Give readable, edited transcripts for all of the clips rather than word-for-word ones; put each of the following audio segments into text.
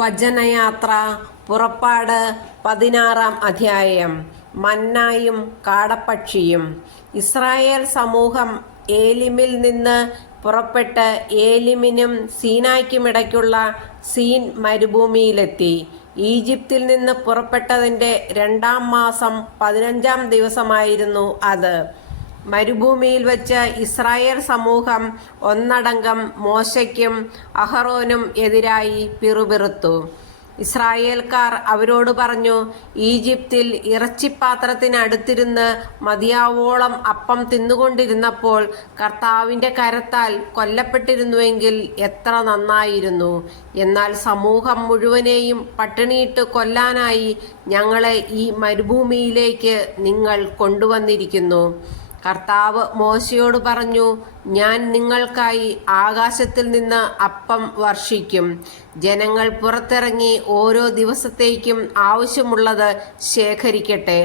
വചനയാത്ര പുറപ്പാട് 16-ാം അധ്യായം. മന്നായും കാടപ്പക്ഷിയും. ഇസ്രായേൽ സമൂഹം ഏലിമിൽ നിന്ന് പുറപ്പെട്ട് ഏലിമിനും സീനായ്ക്കുമിടയ്ക്കുള്ള സീൻ മരുഭൂമിയിലെത്തി. ഈജിപ്തിൽ നിന്ന് പുറപ്പെട്ടതിൻ്റെ 2-ാം മാസം 15-ാം ദിവസമായിരുന്നു അത്. മരുഭൂമിയിൽ വച്ച് ഇസ്രായേൽ സമൂഹം ഒന്നടങ്കം മോശയ്ക്കും അഹറോനും എതിരായി പിറുപിറുത്തു. ഇസ്രായേൽക്കാർ അവരോട് പറഞ്ഞു, ഈജിപ്തിൽ ഇറച്ചിപ്പാത്രത്തിനടുത്തിരുന്ന് മതിയാവോളം അപ്പം തിന്നുകൊണ്ടിരുന്നപ്പോൾ കർത്താവിൻ്റെ കരത്താൽ കൊല്ലപ്പെട്ടിരുന്നുവെങ്കിൽ എത്ര നന്നായിരുന്നു. എന്നാൽ സമൂഹം മുഴുവനെയും പട്ടിണിയിട്ട് കൊല്ലാനായി ഞങ്ങളെ ഈ മരുഭൂമിയിലേക്ക് നിങ്ങൾ കൊണ്ടുവന്നിരിക്കുന്നു. കർത്താവ് മോശയോട് പറഞ്ഞു, ഞാൻ നിങ്ങൾക്കായി ആകാശത്തിൽ നിന്ന് അപ്പം വർഷിക്കും. ജനങ്ങൾ പുറത്തിറങ്ങി ഓരോ ദിവസത്തേക്കും ആവശ്യമുള്ളത് ശേഖരിക്കട്ടെ.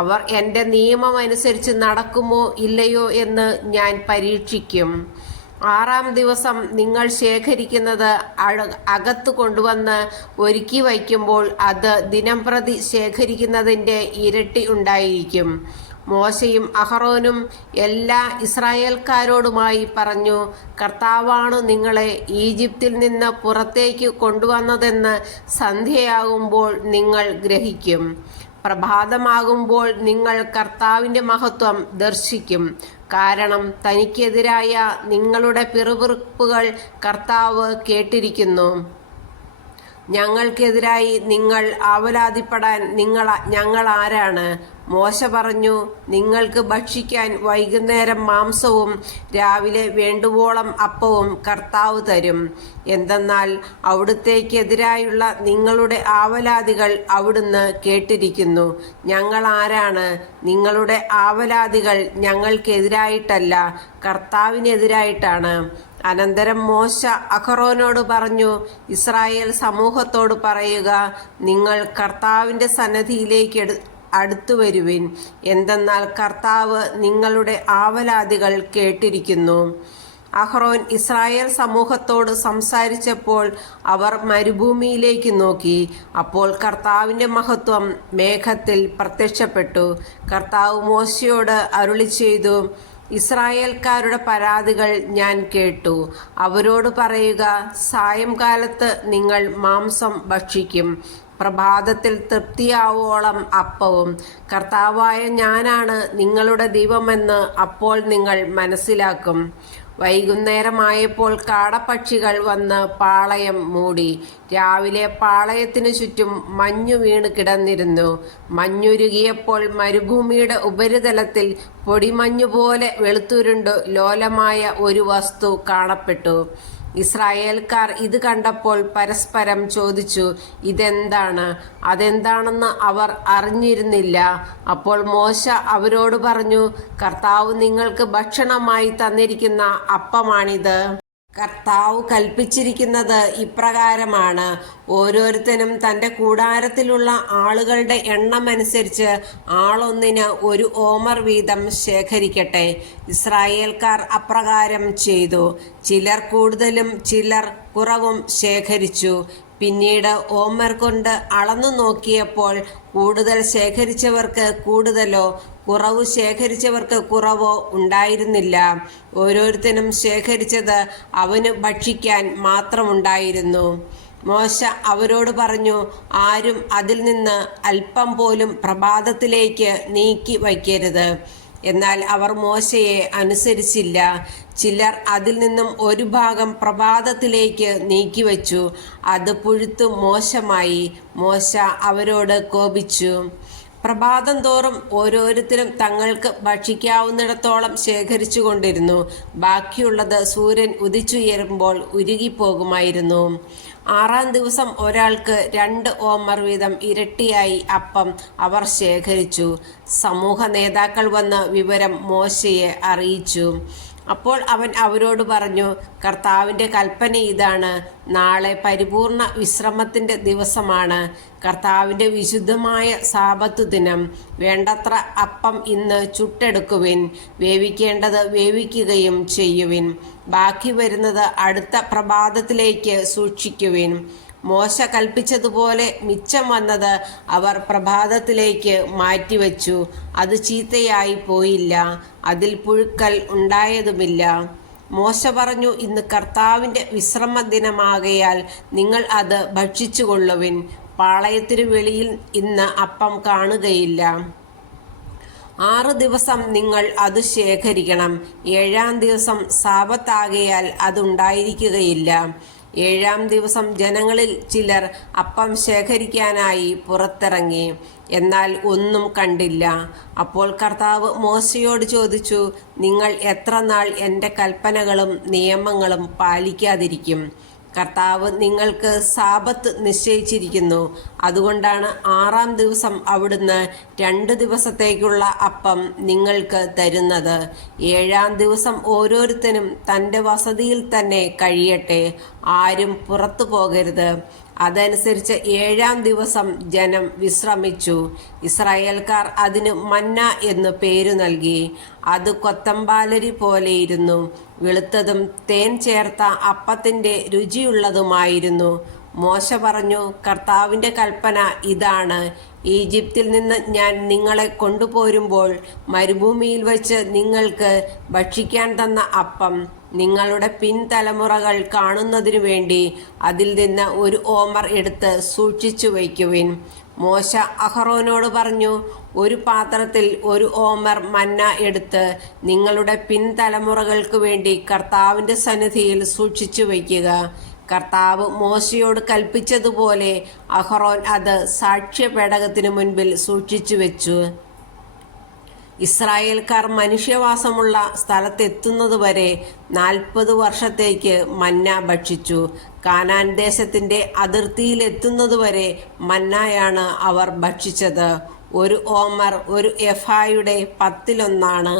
അവർ എൻ്റെ നിയമമനുസരിച്ച് നടക്കുമോ ഇല്ലയോ എന്ന് ഞാൻ പരീക്ഷിക്കും. 6-ാം ദിവസം നിങ്ങൾ ശേഖരിക്കുന്നത് അകത്ത് കൊണ്ടുവന്ന് ഒരുക്കി വയ്ക്കുമ്പോൾ അത് ദിനംപ്രതി ശേഖരിക്കുന്നതിൻ്റെ ഇരട്ടി ഉണ്ടായിരിക്കും. മോശയും അഹറോനും എല്ലാ ഇസ്രായേൽക്കാരോടുമായി പറഞ്ഞു, കർത്താവാണ് നിങ്ങളെ ഈജിപ്തിൽ നിന്ന് പുറത്തേക്ക് കൊണ്ടുവന്നതെന്ന് സന്ധ്യയാകുമ്പോൾ നിങ്ങൾ ഗ്രഹിക്കും. പ്രഭാതമാകുമ്പോൾ നിങ്ങൾ കർത്താവിൻ്റെ മഹത്വം ദർശിക്കും. കാരണം തനിക്കെതിരായ നിങ്ങളുടെ പിറുപിറുപ്പുകൾ കർത്താവ് കേട്ടിരിക്കുന്നു. ഞങ്ങൾക്കെതിരായി നിങ്ങൾ ആവലാതിപ്പെടാൻ ഞങ്ങൾ ആരാണ്? മോശ പറഞ്ഞു, നിങ്ങൾക്ക് ഭക്ഷിക്കാൻ വൈകുന്നേരം മാംസവും രാവിലെ വേണ്ടുവോളം അപ്പവും കർത്താവ് തരും. എന്തെന്നാൽ അവിടുത്തേക്കെതിരായുള്ള നിങ്ങളുടെ ആവലാതികൾ അവിടുന്ന് കേട്ടിരിക്കുന്നു. ഞങ്ങൾ ആരാണ്? നിങ്ങളുടെ ആവലാതികൾ ഞങ്ങൾക്കെതിരായിട്ടല്ല, കർത്താവിനെതിരായിട്ടാണ്. അനന്തരം മോശ അഹറോനോട് പറഞ്ഞു, ഇസ്രായേൽ സമൂഹത്തോട് പറയുക, നിങ്ങൾ കർത്താവിൻ്റെ സന്നിധിയിലേക്ക് അടുത്തു വരുവിൻ. എന്തെന്നാൽ കർത്താവ് നിങ്ങളുടെ ആവലാതികൾ കേട്ടിരിക്കുന്നു. അഹ്റോൻ ഇസ്രായേൽ സമൂഹത്തോട് സംസാരിച്ചപ്പോൾ അവർ മരുഭൂമിയിലേക്ക് നോക്കി. അപ്പോൾ കർത്താവിൻ്റെ മഹത്വം മേഘത്തിൽ പ്രത്യക്ഷപ്പെട്ടു. കർത്താവ് മോശയോട് അരുളി ചെയ്തു, ഇസ്രായേൽക്കാരുടെ പരാതികൾ ഞാൻ കേട്ടു. അവരോട് പറയുക, സായംകാലത്ത് നിങ്ങൾ മാംസം ഭക്ഷിക്കും, പ്രഭാതത്തിൽ തൃപ്തിയാവോളം അപ്പവും. കർത്താവായ ഞാനാണ് നിങ്ങളുടെ ദൈവമെന്ന് അപ്പോൾ നിങ്ങൾ മനസ്സിലാക്കും. വൈകുന്നേരമായപ്പോൾ കാടപ്പക്ഷികൾ വന്ന് പാളയം മൂടി. രാവിലെ പാളയത്തിനു ചുറ്റും മഞ്ഞു വീണ് കിടന്നിരുന്നു. മഞ്ഞുരുകിയപ്പോൾ മരുഭൂമിയുടെ ഉപരിതലത്തിൽ പൊടിമഞ്ഞുപോലെ വെളുത്തുരുണ്ടു ലോലമായ ഒരു വസ്തു കാണപ്പെട്ടു. ഇസ്രായേൽക്കാർ ഇത് കണ്ടപ്പോൾ പരസ്പരം ചോദിച്ചു, ഇതെന്താണ്? അതെന്താണെന്ന് അവർ അറിഞ്ഞിരുന്നില്ല. അപ്പോൾ മോശ അവരോട് പറഞ്ഞു, കർത്താവ് നിങ്ങൾക്ക് ഭക്ഷണമായി തന്നിരിക്കുന്ന അപ്പമാണിത്. കർത്താവ് കൽപ്പിച്ചിരിക്കുന്നത് ഇപ്രകാരമാണ്, ഓരോരുത്തനും തൻ്റെ കൂടാരത്തിലുള്ള ആളുകളുടെ എണ്ണമനുസരിച്ച് ആളൊന്നിന് 1 ഓമർ വീതം ശേഖരിക്കട്ടെ. ഇസ്രായേൽക്കാർ അപ്രകാരം ചെയ്തു. ചിലർ കൂടുതലും ചിലർ കുറവും ശേഖരിച്ചു. പിന്നീട് ഓമർ കൊണ്ട് അളന്നു നോക്കിയപ്പോൾ കൂടുതൽ ശേഖരിച്ചവർക്ക് കൂടുതലോ കുറവ് ശേഖരിച്ചവർക്ക് കുറവോ ഉണ്ടായിരുന്നില്ല. ഓരോരുത്തരും ശേഖരിച്ചത് അവന് ഭക്ഷിക്കാൻ മാത്രമുണ്ടായിരുന്നു. മോശ അവരോട് പറഞ്ഞു, ആരും അതിൽ നിന്ന് അല്പം പോലും പ്രഭാതത്തിലേക്ക് നീക്കി വയ്ക്കരുത്. എന്നാൽ അവർ മോശയെ അനുസരിച്ചില്ല. ചിലർ അതിൽ നിന്നും ഒരു ഭാഗം പ്രഭാതത്തിലേക്ക് നീക്കിവെച്ചു. അത് പുഴുത്തു മോശമായി. മോശ അവരോട് കോപിച്ചു. പ്രഭാതം തോറും ഓരോരുത്തരും തങ്ങൾക്ക് ഭക്ഷിക്കാവുന്നിടത്തോളം ശേഖരിച്ചു കൊണ്ടിരുന്നു. ബാക്കിയുള്ളത് സൂര്യൻ ഉദിച്ചുയരുമ്പോൾ ഉരുകിപ്പോകുമായിരുന്നു. 6-ാം ദിവസം ഒരാൾക്ക് 2 ഓമർ വീതം ഇരട്ടിയായി അപ്പം അവർ ശേഖരിച്ചു. സമൂഹ നേതാക്കൾ വന്ന് വിവരം മോശയെ അറിയിച്ചു. അപ്പോൾ അവൻ അവരോട് പറഞ്ഞു, കർത്താവിൻ്റെ കൽപ്പന ഇതാണ്, നാളെ പരിപൂർണ വിശ്രമത്തിൻ്റെ ദിവസമാണ്, കർത്താവിൻ്റെ വിശുദ്ധമായ സാബത്ത് ദിനം. വേണ്ടത്ര അപ്പം ഇന്ന് ചുട്ടെടുക്കുവിൻ, വേവിക്കേണ്ടത് വേവിക്കുകയും ചെയ്യുവിൻ, ബാക്കി വരുന്നത് അടുത്ത പ്രഭാതത്തിലേക്ക് സൂക്ഷിക്കുവിൻ. മോശ കൽപ്പിച്ചതുപോലെ മിച്ചം വന്നത് അവർ പ്രഭാതത്തിലേക്ക് മാറ്റിവെച്ചു. അത് ചീത്തയായി പോയില്ല, അതിൽ പുഴുക്കൽ ഉണ്ടായതുമില്ല. മോശ പറഞ്ഞു, ഇന്ന് കർത്താവിൻ്റെ വിശ്രമ ദിനമാകയാൽ നിങ്ങൾ അത് ഭക്ഷിച്ചുകൊള്ളുവിൻ. പാളയത്തിനു വെളിയിൽ ഇന്ന് അപ്പം കാണുകയില്ല. 6 ദിവസം നിങ്ങൾ അത് ശേഖരിക്കണം. 7-ാം ദിവസം സാബത്താകയാൽ അതുണ്ടായിരിക്കുകയില്ല. 7-ാം ദിവസം ജനങ്ങളിൽ ചിലർ അപ്പം ശേഖരിക്കാനായി പുറത്തിറങ്ങി, എന്നാൽ ഒന്നും കണ്ടില്ല. അപ്പോൾ കർത്താവ് മോശയോട് ചോദിച്ചു, നിങ്ങൾ എത്ര നാൾ എൻ്റെ കൽപ്പനകളും നിയമങ്ങളും പാലിക്കാതിരിക്കും? കർത്താവ് നിങ്ങൾക്ക് സാബത്ത് നിശ്ചയിച്ചിരിക്കുന്നു. അതുകൊണ്ടാണ് 6-ാം ദിവസം അവിടുന്ന് 2 ദിവസത്തേക്കുള്ള അപ്പം നിങ്ങൾക്ക് തരുന്നത്. 7-ാം ദിവസം ഓരോരുത്തനും തൻ്റെ വസതിയിൽ തന്നെ കഴിയട്ടെ, ആരും പുറത്തു പോകരുത്. അതനുസരിച്ച് 7-ാം ദിവസം ജനം വിശ്രമിച്ചു. ഇസ്രായേൽക്കാർ അതിന് മന്ന എന്ന് പേരു നൽകി. അത് കൊത്തമ്പാലരി പോലെയിരുന്നു, വെളുത്തതും തേൻ ചേർത്ത അപ്പത്തിൻ്റെ രുചിയുള്ളതുമായിരുന്നു. മോശ പറഞ്ഞു, കർത്താവിൻ്റെ കൽപ്പന ഇതാണ്, ഈജിപ്തിൽ നിന്ന് ഞാൻ നിങ്ങളെ കൊണ്ടുപോരുമ്പോൾ മരുഭൂമിയിൽ വച്ച് നിങ്ങൾക്ക് ഭക്ഷിക്കാൻ തന്ന അപ്പം നിങ്ങളുടെ പിൻതലമുറകൾ കാണുന്നതിനു വേണ്ടി അതിൽ നിന്ന് 1 ഓമർ എടുത്ത് സൂക്ഷിച്ചു വയ്ക്കുവിൻ. മോശ അഹറോനോട് പറഞ്ഞു, ഒരു പാത്രത്തിൽ 1 ഓമർ മന്ന എടുത്ത് നിങ്ങളുടെ പിൻതലമുറകൾക്ക് വേണ്ടി കർത്താവിൻ്റെ സന്നിധിയിൽ സൂക്ഷിച്ചു വയ്ക്കുക. കർത്താവ് മോശയോട് കൽപ്പിച്ചതുപോലെ അഹറോൻ അത് സാക്ഷ്യപേടകത്തിനു മുൻപിൽ സൂക്ഷിച്ചു വെച്ചു. ഇസ്രായേൽക്കാർ മനുഷ്യവാസമുള്ള സ്ഥലത്തെത്തുന്നതുവരെ 40 വർഷത്തേക്ക് മന്ന ഭക്ഷിച്ചു. കാനാൻ ദേശത്തിൻ്റെ അതിർത്തിയിലെത്തുന്നതുവരെ മന്നയാണ് അവർ ഭക്ഷിച്ചത്. 1 ഓമർ 1 എഫായുടെ 10-1